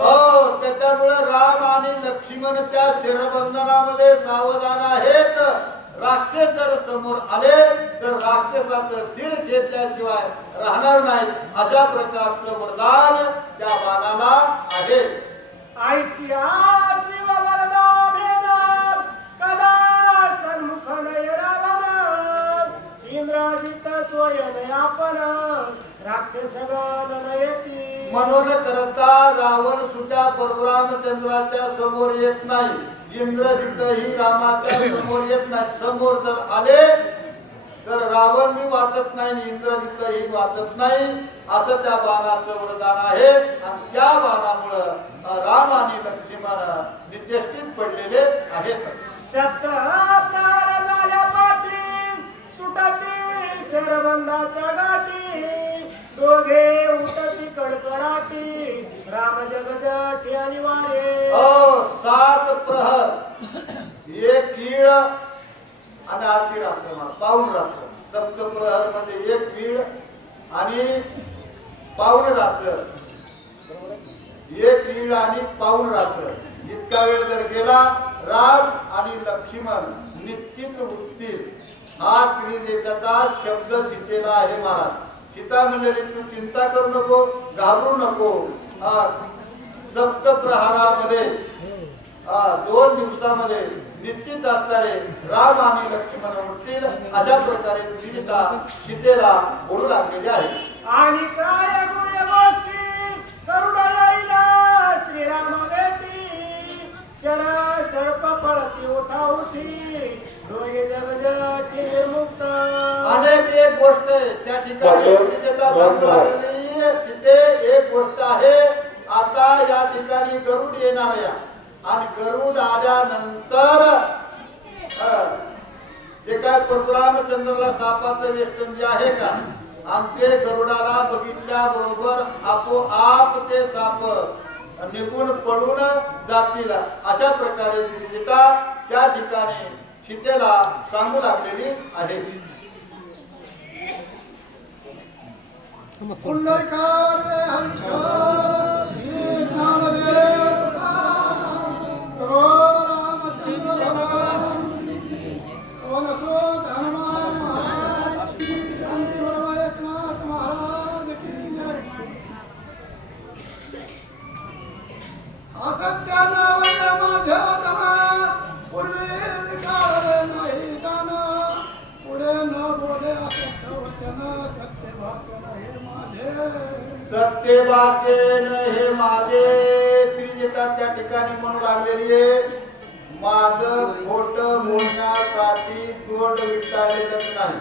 हो त्याच्यामुळे राम आणि लक्ष्मण त्या शिरबंधनामध्ये सावधान आहेत. राक्षस जर समोर आले तर राक्षसाचं शिर छेदल्याशिवाय राहणार नाहीत. अशा प्रकारचं वरदान त्या बाणाला आहे. रावण इंद्रजित स्वयं आपण राक्षस म्हणून करता रावण सुद्धा परशुरामचंद्राच्या समोर येत नाही. इंद्रजितही रामाच्या समोर येत नाही. समोर जर आले तर रावण मी वाचत नाही आणि इंद्रजितही वाचत नाही. असं त्या बाणाचं वरदान आहे. आणि त्या बाणामुळं राम आणि लक्ष्मण निचेष्टित पडलेले आहेत. शेरबंदाच्या गाठी दोघे उठती कडकडाटी राम जगजटी आणि वारे. सात प्रहर. एक कीड आणि आरती रात्र पाऊण रात्र. सप्त प्रहरमध्ये एक कीड आणि पाऊण रात्र. एक कीड आणि पाऊण रात्र. इतका वेळ जर गेला राम आणि लक्ष्मण निश्चित वृत्ती हा त्रिदेशाचा शब्द जितेला आहे महाराज. चिता म्हणजे तू चिंता करू नको घाबरू नको. हा सप्त प्रहारामध्ये हा, दोन दिवसामध्ये निश्चित असणारे राम आणि लक्ष्मण उठतील अशा प्रकारे सीता सीतेला बोलू लागलेली आहे आणि काय गोष्टी? करुण जाईला श्रीराम भेटी. शर सर्प पळती उठा उठी. दोघे जग. एक गोष्ट आहे त्या ठिकाणी. तिथे एक गोष्ट आहे आता या ठिकाणी गरुड येणार आणि गरुड आल्यानंतर जे काय परशुरामचंद्राला सापाचं वेष्टन जे आहे का आणि ते गरुडाला बघितल्या बरोबर आपोआप ते साप निघून पळून जातील. अशा प्रकारे श्रीजटा त्या ठिकाणी सीतेला सांगू लागलेली आहे. पुंडलिकावरे हरिचंद्र सत्यवासेन हे माझे त्रिजटा त्या ठिकाणी म्हणू लागलेली आहे. माझं खोट बोलण्यासाठी तोंड विटाळलेलंच नाही.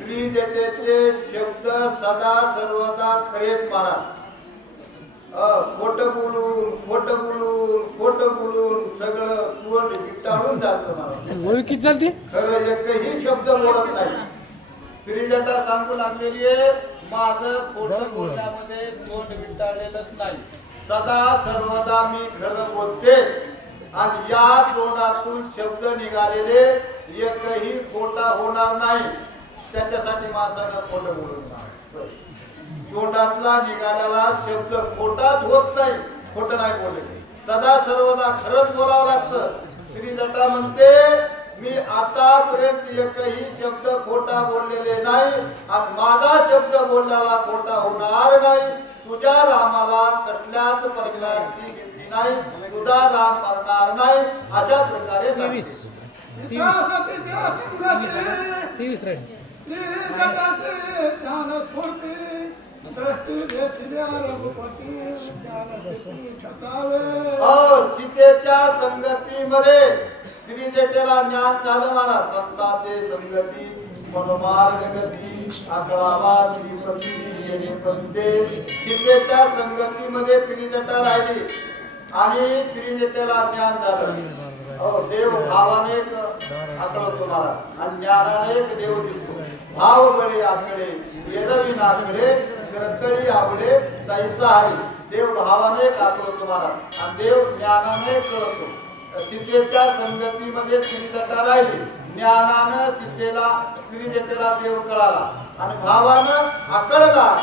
त्रिजटेचे शब्द सदा सर्वदा खरेच मारा खोट बोलून खोट बोलून खोट बोलून सगळं तोंड विटाळून जातं मला. खरं एकही शब्द बोलत नाही. त्रिजटा सांगू लागलेली आहे माझं खोटं बोलण्यामध्ये तोंड विटाळलेलंच नाही. सदा सर्वदा मी खरं बोलते आणि या तोंडातून शब्द निघालेले एकही खोटा होणार नाही. त्याच्यासाठी माणसानं खोटं बोलू नये. तोंडातला निघालेला शब्द खोटाच होत नाही. खोटं नाही बोलले. सदा सर्वदा खरंच बोलावं लागतं. श्री जटा म्हणते मी आतापर्यंत एकही शब्द खोटा बोललेले नाही आणि माझा शब्द बोलण्याला खोटा होणार नाही. तुझ्या रामाला कसल्याच प्रकारची भीती नाही. तुझा राम मरणार नाही. अशा प्रकारे सांगितले. संगती ज्ञान स्फूर्ती रघुपती ज्ञान हो सीतेच्या संगतीमध्ये श्री जेठेला ज्ञान झालं मला. संताचे संगती मनोमार्ग गती आकळावा श्रीपती येणे पंते संगतीमध्ये त्रिजटा राहिली. आणि त्रिजटेला ज्ञान झालं. हो देव भावाने एक आकळतो मला. आणि ज्ञानाने एक देव दिसतो. भाव बळे आकडे येरवी नाकडे करतळी आवडे सैसा हरी. देव भावाने आकळतो मला. आणि देव ज्ञानाने कळतो. सीतेच्या संगतीमध्ये श्रीजटा राहिली. ज्ञानानं सीतेला श्रीजटेला देव कळाला. आणि भावानं आकळला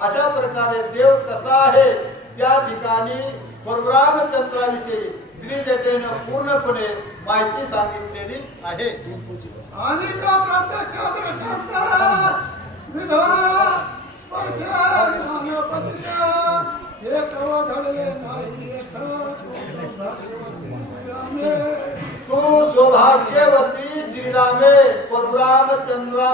अशा प्रकारे देव कसा आहे त्या ठिकाणी परब्रामचंद्राविषयी श्री जटेनं पूर्णपणे माहिती सांगितलेली आहे. आणि का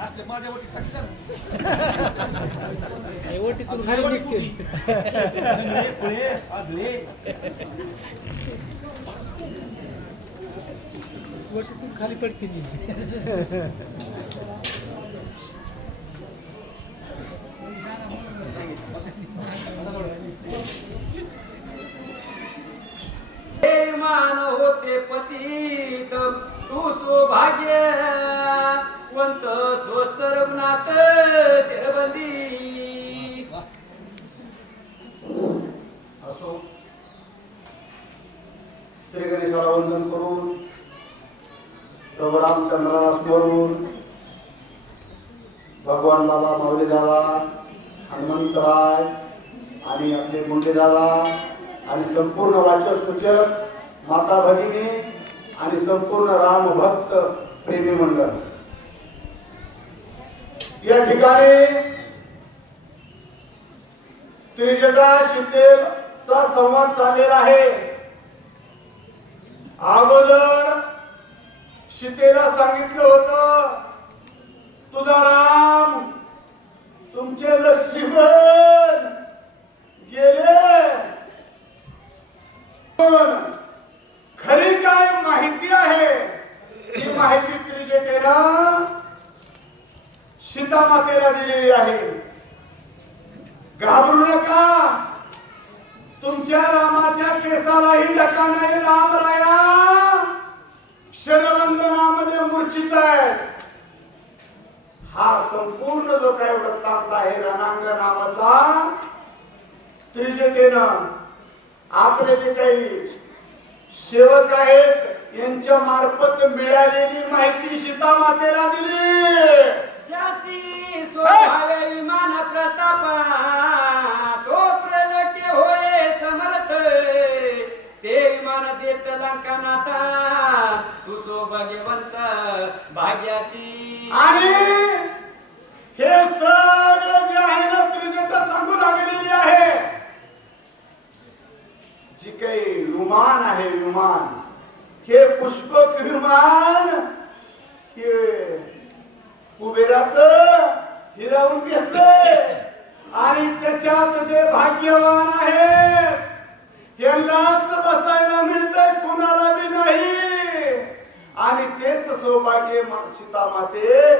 शिरूरघाट खाली पटकेली हे मान होते पतीत तू पंत स्वस्त रघुनाथ शिरबंदी. असो. श्री गणेशाला वंदन करून प्रभू रामचंद्राला स्मरून भगवान बाबा माऊली दादा हनुमंतराय आणि आपले मुंडे दादा आणि संपूर्ण वाचक सूचक माता भगिनी आणि संपूर्ण राम भक्त प्रेमी मंडळ. या ठिकाणी त्रिजटा शीतेचा संवाद चाललेला आहे. अगोदर सीतेला सांगितलं होतं तुझा राम तुमचे लक्ष्मण गेले पण खरी काय माहिती आहे ही माहिती त्रिजटेला सीता मातेला दिलेली आहे घाबरू नका. तुमच्या रामाच्या केसालाही डका नाही रामराया शरबंधनामध्ये मूर्छित आहे. हा संपूर्ण जो काही वृत्तांत आहे रणांगणामधला त्रिजटेनं. आपले जे काही सेवक आहेत यांच्या मार्फत मिळालेली माहिती सीता मातेला दिली जासी स्वभाव विमान प्रताप तो प्रलट्य होय समर्थ. ते विमान देत लंकानाथा. तू सौभाग्यवंत भाग्याची. आणि हे सगळं जे आहे ना त्रिजट सांगू लागलेली आहे. जी काही विमान आहे विमान हे पुष्पक विमान हे कुबेराच हिरावून घेतले आणि त्याच्यात जे भाग्यवान आहेत यांनाच बसायला मिळतंय कुणाला बी नाही. आणि तेच सौभाग्य मा- सीता माते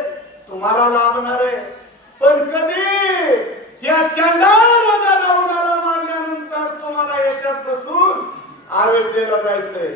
तुम्हाला लाभणार आहे. पण कधी? या चंडाळ रावणाला मारल्यानंतर तुम्हाला याच्यात बसून अयोध्येला जायचंय.